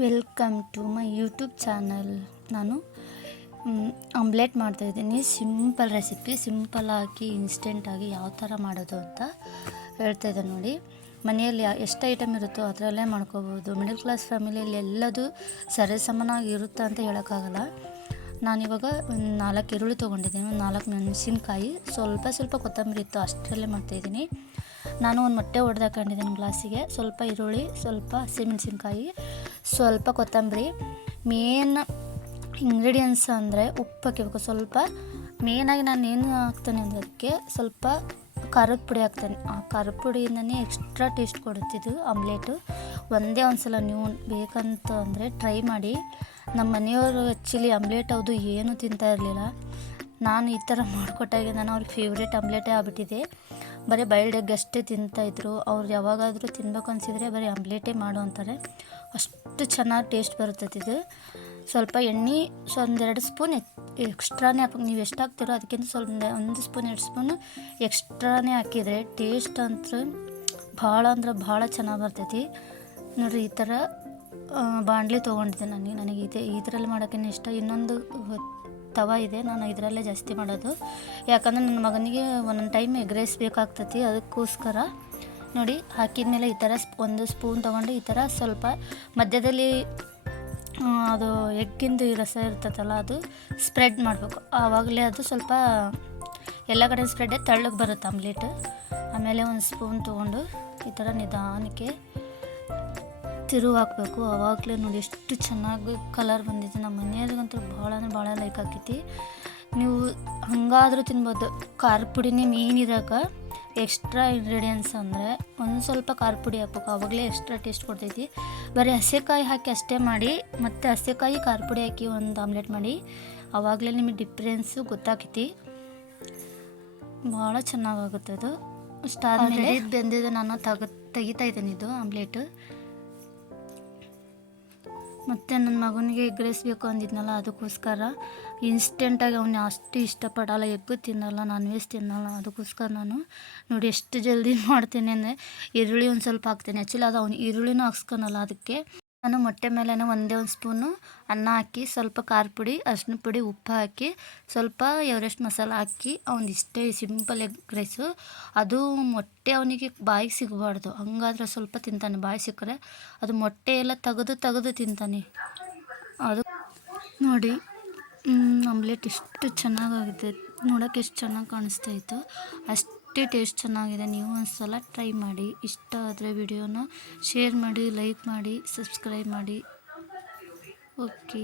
Welcome to my YouTube channel. ನಾನು omelette ಮಾಡ್ತಾಯಿದ್ದೀನಿ. Simple recipe, simple ಆಗಿ ಇನ್ಸ್ಟೆಂಟಾಗಿ ಯಾವ ಥರ ಮಾಡೋದು ಅಂತ ಹೇಳ್ತಾಯಿದ್ದೆ ನೋಡಿ. ಮನೆಯಲ್ಲಿ ಎಷ್ಟು ಐಟಮ್ ಇರುತ್ತೋ ಅದರಲ್ಲೇ ಮಾಡ್ಕೋಬೋದು. ಮಿಡಲ್ ಕ್ಲಾಸ್ ಫ್ಯಾಮಿಲಿಯಲ್ಲಿ ಎಲ್ಲದೂ ಸರಿಸಮನಾಗಿ ಇರುತ್ತೆ ಅಂತ ಹೇಳೋಕ್ಕಾಗಲ್ಲ. ನಾನಿವಾಗ ಒಂದು 4 ಈರುಳ್ಳಿ ತೊಗೊಂಡಿದ್ದೀನಿ, ಒಂದು 4 ಮೆಣಸಿನ್ಕಾಯಿ, ಸ್ವಲ್ಪ ಕೊತ್ತಂಬರಿ ಇತ್ತು, ಅಷ್ಟರಲ್ಲೇ ಮಾಡ್ತಾಯಿದ್ದೀನಿ. ನಾನು ಒಂದು ಮೊಟ್ಟೆ ಹೊಡೆದಾಕೊಂಡಿದ್ದೀನಿ ಗ್ಲಾಸಿಗೆ. ಸ್ವಲ್ಪ ಈರುಳ್ಳಿ, ಸ್ವಲ್ಪ ಹಸಿಮೆಣಸಿನ್ಕಾಯಿ, ಸ್ವಲ್ಪ ಕೊತ್ತಂಬರಿ. ಮೇನ್ ಇಂಗ್ರೀಡಿಯೆಂಟ್ಸ್ ಅಂದರೆ ಉಪ್ಪು ಹಾಕಬೇಕು ಸ್ವಲ್ಪ. ಮೇನಾಗಿ ನಾನು ಏನು ಹಾಕ್ತೇನೆ ಅಂದರೆ ಅದಕ್ಕೆ ಸ್ವಲ್ಪ ಖಾರದ ಪುಡಿ ಹಾಕ್ತೇನೆ. ಆ ಖಾರದ ಪುಡಿಯಿಂದನೇ ಎಕ್ಸ್ಟ್ರಾ ಟೇಸ್ಟ್ ಕೊಡುತ್ತಿದ್ದು ಆಮ್ಲೆಟು. ಒಂದೇ ಒಂದು ಸಲ ನೀವು ಬೇಕಂತ ಅಂದರೆ ಟ್ರೈ ಮಾಡಿ. ನಮ್ಮ ಮನೆಯವರು ಆ್ಯಕ್ಚುಲಿ ಆಮ್ಲೆಟ್ ಹೌದು ಏನೂ ತಿಂತಾ ಇರಲಿಲ್ಲ. ನಾನು ಈ ಥರ ಮಾಡಿಕೊಟ್ಟಾಗೆ ನಾನು ಅವ್ರಿಗೆ ಫೇವ್ರೇಟ್ ಆಮ್ಲೆಟೇ ಆಗಿಬಿಟ್ಟಿದೆ. ಬರೀ ಬಾಯ್ಲ್ಡ್ ಎಗ್ ಅಷ್ಟೇ ತಿಂತಾಯಿದ್ರು. ಅವ್ರು ಯಾವಾಗಾದರೂ ತಿನ್ಬೇಕು ಅನಿಸಿದರೆ ಬರೀ ಆಮ್ಲೆಟೇ ಮಾಡು ಅಂತಾರೆ. ಅಷ್ಟು ಚೆನ್ನಾಗಿ ಟೇಸ್ಟ್ ಬರುತ್ತದೆ. ಸ್ವಲ್ಪ ಎಣ್ಣೆ ಒಂದೆರಡು ಸ್ಪೂನ್ ಎಕ್ಸ್ಟ್ರಾನೇ ಹಾಕಿ, ನೀವು ಎಷ್ಟು ಹಾಕ್ತಿರೋ ಅದಕ್ಕಿಂತ ಸ್ವಲ್ಪ 1 ಸ್ಪೂನ್ 2 ಸ್ಪೂನು ಎಕ್ಸ್ಟ್ರಾನೇ ಹಾಕಿದರೆ ಟೇಸ್ಟ್ ಅಂತೂ ಭಾಳ ಅಂದ್ರೆ ಭಾಳ ಚೆನ್ನಾಗಿ ಬರ್ತೈತಿ ನೋಡಿರಿ. ಈ ಥರ ಬಾಣಲಿ ತೊಗೊಂಡಿದ್ದೆ ನನಗೆ ಇದರಲ್ಲಿ ಮಾಡೋಕ್ಕೇ ಇಷ್ಟ. ಇನ್ನೊಂದು ತವ ಇದೆ, ನಾನು ಇದರಲ್ಲೇ ಜಾಸ್ತಿ ಮಾಡೋದು. ಯಾಕಂದರೆ ನನ್ನ ಮಗನಿಗೆ ಒಂದೊಂದು ಟೈಮ್ ಎಗ್ ರೈಸ್ ಬೇಕಾಗ್ತೈತಿ, ಅದಕ್ಕೋಸ್ಕರ ನೋಡಿ. ಹಾಕಿದ ಮೇಲೆ ಈ ಥರ 1 ಸ್ಪೂನ್ ತೊಗೊಂಡು ಈ ಥರ ಸ್ವಲ್ಪ ಮಧ್ಯದಲ್ಲಿ ಅದು ಎಗ್ಗಿಂದು ರಸ ಇರ್ತದಲ್ಲ ಅದು ಸ್ಪ್ರೆಡ್ ಮಾಡಬೇಕು. ಆವಾಗಲೇ ಅದು ಸ್ವಲ್ಪ ಎಲ್ಲ ಕಡೆ ಸ್ಪ್ರೆಡ್ ತೆಳ್ಳಗೆ ಬರುತ್ತೆ ಆಮ್ಲೆಟ್. ಆಮೇಲೆ 1 ಸ್ಪೂನ್ ತೊಗೊಂಡು ಈ ಥರ ನಿಧಾನಕ್ಕೆ ತಿರುವು ಹಾಕಬೇಕು. ಆವಾಗಲೇ ನೋಡಿ ಎಷ್ಟು ಚೆನ್ನಾಗಿ ಕಲರ್ ಬಂದಿದೆ. ನಮ್ಮ ಮನೆಯವ್ರಿಗಂತೂ ಭಾಳ ಅಂದ್ರೆ ಭಾಳ ಲೈಕ್ ಆಕೈತಿ. ನೀವು ಹಂಗಾದರೂ ತಿನ್ಬೋದು. ಖಾರ ಪುಡಿನೇ ಮೇನ್ ಇರಾಗ. ಎಕ್ಸ್ಟ್ರಾ ಇಂಗ್ರೀಡಿಯೆಂಟ್ಸ್ ಅಂದರೆ ಒಂದು ಸ್ವಲ್ಪ ಖಾರ ಪುಡಿ ಹಾಕ್ಬೇಕು, ಆವಾಗಲೇ ಎಕ್ಸ್ಟ್ರಾ ಟೇಸ್ಟ್ ಕೊಡ್ತೈತಿ. ಬರೀ ಹಸೆಕಾಯಿ ಹಾಕಿ ಅಷ್ಟೇ ಮಾಡಿ, ಮತ್ತು ಹಸೆಕಾಯಿ ಖಾರ ಪುಡಿ ಹಾಕಿ ಒಂದು ಆಮ್ಲೆಟ್ ಮಾಡಿ, ಆವಾಗಲೇ ನಿಮಗೆ ಡಿಫ್ರೆನ್ಸು ಗೊತ್ತಾಕೈತಿ. ಭಾಳ ಚೆನ್ನಾಗಾಗುತ್ತೆ ಅದು. ಅಷ್ಟಾದಮೇಲೆ ಬೆಂದಿದ್ದು ನಾನು ತೆಗಿತಾ ಇದ್ದೀನಿ ಇದು ಆಮ್ಲೆಟು. ಮತ್ತು ನನ್ನ ಮಗನಿಗೆ ಎಗ್ ರೈಸ್ ಬೇಕು ಅಂದಿದ್ನಲ್ಲ, ಅದಕ್ಕೋಸ್ಕರ ಇನ್ಸ್ಟೆಂಟಾಗಿ ಅವನು ಅಷ್ಟು ಇಷ್ಟಪಡಲ್ಲ, ಎಗ್ಗು ತಿನ್ನಲ್ಲ, ನಾನ್ ವೆಜ್ ತಿನ್ನಲ್ಲ. ಅದಕ್ಕೋಸ್ಕರ ನಾನು ನೋಡಿ ಎಷ್ಟು ಜಲ್ದಿ ಮಾಡ್ತೇನೆ ಅಂದರೆ ಈರುಳ್ಳಿ ಒಂದು ಸ್ವಲ್ಪ ಹಾಕ್ತೇನೆ. ಆ್ಯಕ್ಚುಲಿ ಅದು ಅವ್ನು ಈರುಳ್ಳಿನೂ ಹಾಕ್ಸ್ಕೊಳಲ್ಲ. ಅದಕ್ಕೆ ನಾನು ಮೊಟ್ಟೆ ಮೇಲೆ ಒಂದೇ 1 ಸ್ಪೂನು ಅನ್ನ ಹಾಕಿ, ಸ್ವಲ್ಪ ಖಾರ ಪುಡಿ, ಅರಿಶಿನ ಪುಡಿ, ಉಪ್ಪು ಹಾಕಿ, ಸ್ವಲ್ಪ ಎವರೆಸ್ಟ್ ಮಸಾಲ ಹಾಕಿ ಇಷ್ಟೇ ಸಿಂಪಲ್ ಎಗ್ ರೈಸು. ಅದು ಮೊಟ್ಟೆ ಅವನಿಗೆ ಬಾಯಿಗೆ ಸಿಗಬಾರ್ದು, ಹಂಗಾದ್ರೆ ಸ್ವಲ್ಪ ತಿಂತಾನೆ. ಬಾಯಿ ಸಿಕ್ಕರೆ ಅದು ಮೊಟ್ಟೆ ಎಲ್ಲ ತೆಗೆದು ತಿಂತಾನೆ. ಅದು ನೋಡಿ ಆಮ್ಲೆಟ್ ಎಷ್ಟು ಚೆನ್ನಾಗಾಗಿದೆ, ನೋಡೋಕೆ ಎಷ್ಟು ಚೆನ್ನಾಗಿ ಕಾಣಿಸ್ತಾ ಇತ್ತು, ಅಷ್ಟೇ ಟೇಸ್ಟ್ ಚೆನ್ನಾಗಿದೆ. ನೀವು ಒಂದು ಸಲ ಟ್ರೈ ಮಾಡಿ. ಇಷ್ಟ ಆದರೆ ವಿಡಿಯೋನ ಶೇರ್ ಮಾಡಿ, ಲೈಕ್ ಮಾಡಿ, ಸಬ್ಸ್ಕ್ರೈಬ್ ಮಾಡಿ. ಓಕೆ.